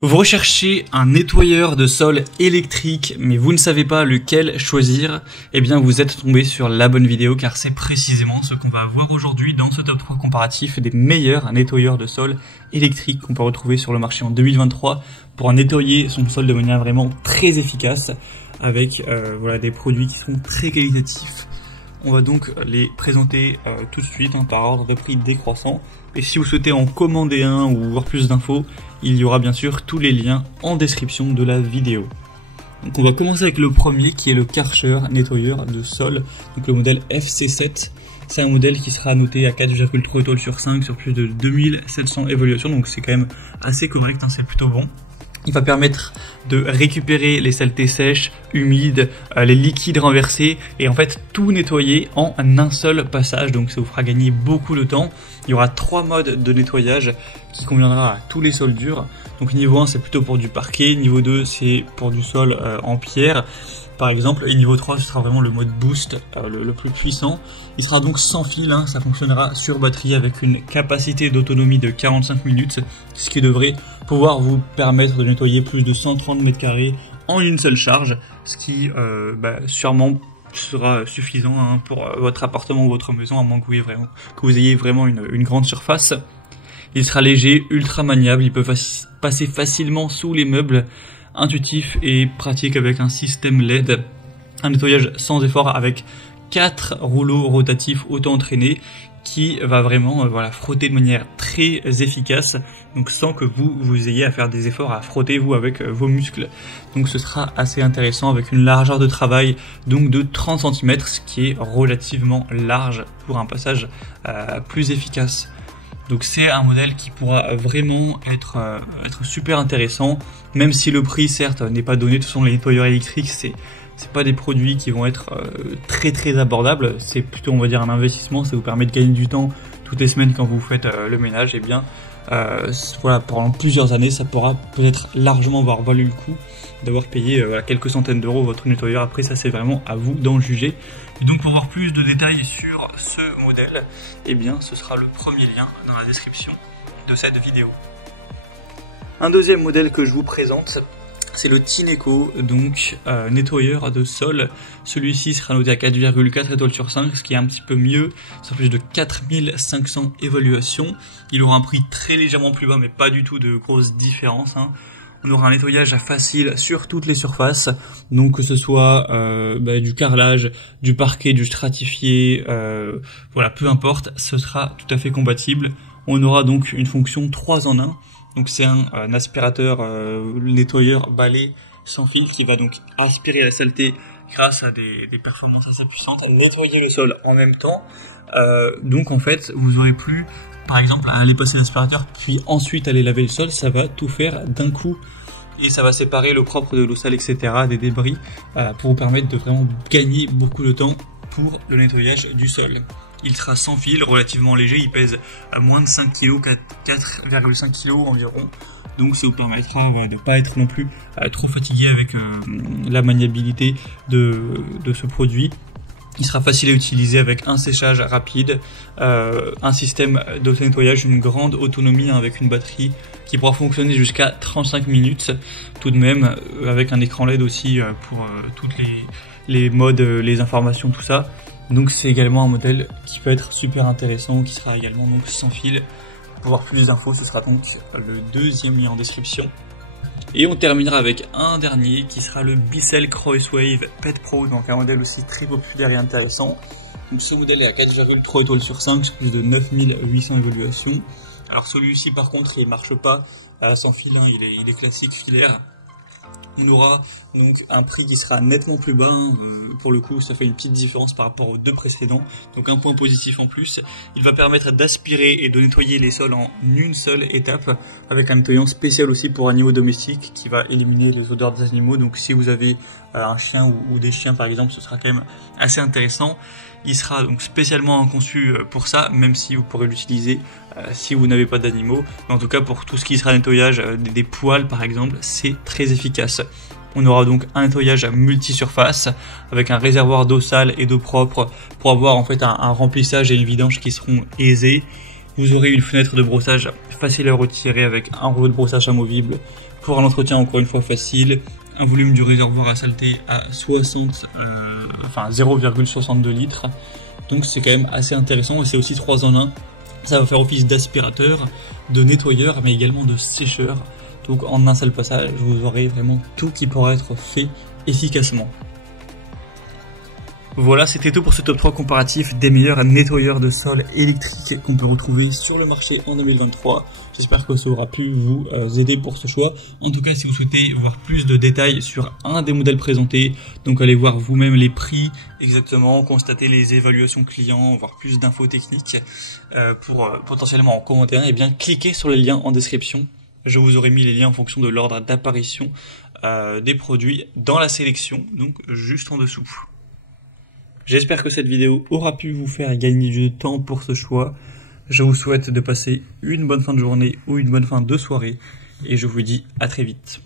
Vous recherchez un nettoyeur de sol électrique, mais vous ne savez pas lequel choisir, eh bien vous êtes tombé sur la bonne vidéo car c'est précisément ce qu'on va voir aujourd'hui dans ce top 3 comparatif des meilleurs nettoyeurs de sol électriques qu'on peut retrouver sur le marché en 2023 pour nettoyer son sol de manière vraiment très efficace avec voilà, des produits qui sont très qualitatifs. On va donc les présenter tout de suite par ordre de prix décroissant. Et si vous souhaitez en commander un ou voir plus d'infos, il y aura bien sûr tous les liens en description de la vidéo. Donc on va commencer avec le premier qui est le Karcher nettoyeur de sol, donc le modèle FC7. C'est un modèle qui sera noté à 4,3 étoiles sur 5 sur plus de 2700 évaluations, donc c'est quand même assez correct, c'est plutôt bon. Il va permettre de récupérer les saletés sèches, humides, les liquides renversés et en fait tout nettoyer en un seul passage. Donc ça vous fera gagner beaucoup de temps. Il y aura 3 modes de nettoyage qui conviendra à tous les sols durs. Donc niveau 1 c'est plutôt pour du parquet, niveau 2 c'est pour du sol en pierre par exemple, et niveau 3 ce sera vraiment le mode boost le plus puissant. Il sera donc sans fil, ça fonctionnera sur batterie avec une capacité d'autonomie de 45 minutes, ce qui devrait pouvoir vous permettre de nettoyer plus de 130 mètres carrés en une seule charge, ce qui sûrement sera suffisant pour votre appartement ou votre maison, à moins que vous ayez vraiment une grande surface. Il sera léger, ultra maniable, il peut passer facilement sous les meubles, intuitif et pratique avec un système LED, un nettoyage sans effort avec 4 rouleaux rotatifs auto-entraînés qui va vraiment frotter de manière très efficace, donc sans que vous ayez à faire des efforts à frotter vous avec vos muscles. Donc ce sera assez intéressant avec une largeur de travail donc de 30 cm, ce qui est relativement large pour un passage plus efficace. Donc c'est un modèle qui pourra vraiment être super intéressant, même si le prix certes n'est pas donné. De toute façon les nettoyeurs électriques c'est pas des produits qui vont être très abordables, c'est plutôt on va dire un investissement, ça vous permet de gagner du temps toutes les semaines quand vous faites le ménage, et bien pendant plusieurs années ça pourra peut-être largement avoir valu le coup d'avoir payé quelques centaines d'euros votre nettoyeur. Après ça c'est vraiment à vous d'en juger. Et donc pour voir plus de détails sur ce modèle, eh bien ce sera le premier lien dans la description de cette vidéo. Un deuxième modèle que je vous présente, c'est le Tineco, donc nettoyeur de sol. Celui-ci sera noté à 4,4 étoiles sur 5, ce qui est un petit peu mieux, sur plus de 4500 évaluations. Il aura un prix très légèrement plus bas, mais pas du tout de grosse différence. On aura un nettoyage facile sur toutes les surfaces, donc que ce soit du carrelage, du parquet, du stratifié, peu importe, ce sera tout à fait compatible. On aura donc une fonction 3 en 1, donc c'est un aspirateur nettoyeur balai sans fil qui va donc aspirer la saleté grâce à des performances assez puissantes, nettoyer le sol en même temps. Donc en fait vous aurez plus par exemple à aller passer l'aspirateur puis ensuite aller laver le sol, ça va tout faire d'un coup et ça va séparer le propre de l'eau sale, etc., des débris pour vous permettre de vraiment gagner beaucoup de temps pour le nettoyage du sol. Il sera sans fil, relativement léger, il pèse à moins de 5 kg, 4,5 kg environ, donc ça vous permettra de ne pas être non plus trop fatigué avec la maniabilité de ce produit. Il sera facile à utiliser avec un séchage rapide, un système d'auto-nettoyage, une grande autonomie avec une batterie qui pourra fonctionner jusqu'à 35 minutes tout de même, avec un écran LED aussi pour toutes les modes, les informations, tout ça. Donc c'est également un modèle qui peut être super intéressant, qui sera également donc sans fil. Pour voir plus d'infos, ce sera donc le deuxième lien en description. Et on terminera avec un dernier qui sera le Bissell Crosswave Pet Pro, donc un modèle aussi très populaire et intéressant. Donc ce modèle est à 4,3 étoiles sur 5, sur plus de 9800 évaluations. Alors celui-ci par contre il marche pas sans fil, il est classique filaire. On aura donc un prix qui sera nettement plus bas, pour le coup ça fait une petite différence par rapport aux deux précédents, donc un point positif en plus. Il va permettre d'aspirer et de nettoyer les sols en une seule étape, avec un nettoyant spécial aussi pour animaux domestiques qui va éliminer les odeurs des animaux. Donc si vous avez un chien ou des chiens par exemple, ce sera quand même assez intéressant. Il sera donc spécialement conçu pour ça, même si vous pourrez l'utiliser si vous n'avez pas d'animaux. Mais en tout cas pour tout ce qui sera nettoyage des poils par exemple, c'est très efficace. On aura donc un nettoyage multi-surface avec un réservoir d'eau sale et d'eau propre pour avoir en fait un remplissage et une vidange qui seront aisés. Vous aurez une fenêtre de brossage facile à retirer avec un rouleau de brossage amovible Pour un entretien encore une fois facile, un volume du réservoir à saleté à 0,62 litres. Donc c'est quand même assez intéressant et c'est aussi 3 en 1. Ça va faire office d'aspirateur, de nettoyeur mais également de sécheur. Donc en un seul passage, vous aurez vraiment tout qui pourra être fait efficacement. Voilà, c'était tout pour ce top 3 comparatif des meilleurs nettoyeurs de sol électriques qu'on peut retrouver sur le marché en 2023. J'espère que ça aura pu vous aider pour ce choix. En tout cas, si vous souhaitez voir plus de détails sur un des modèles présentés, donc allez voir vous-même les prix exactement, constater les évaluations clients, voir plus d'infos techniques pour potentiellement en commentaire, et bien cliquez sur les liens en description. Je vous aurai mis les liens en fonction de l'ordre d'apparition des produits dans la sélection, donc juste en dessous. J'espère que cette vidéo aura pu vous faire gagner du temps pour ce choix. Je vous souhaite de passer une bonne fin de journée ou une bonne fin de soirée et je vous dis à très vite.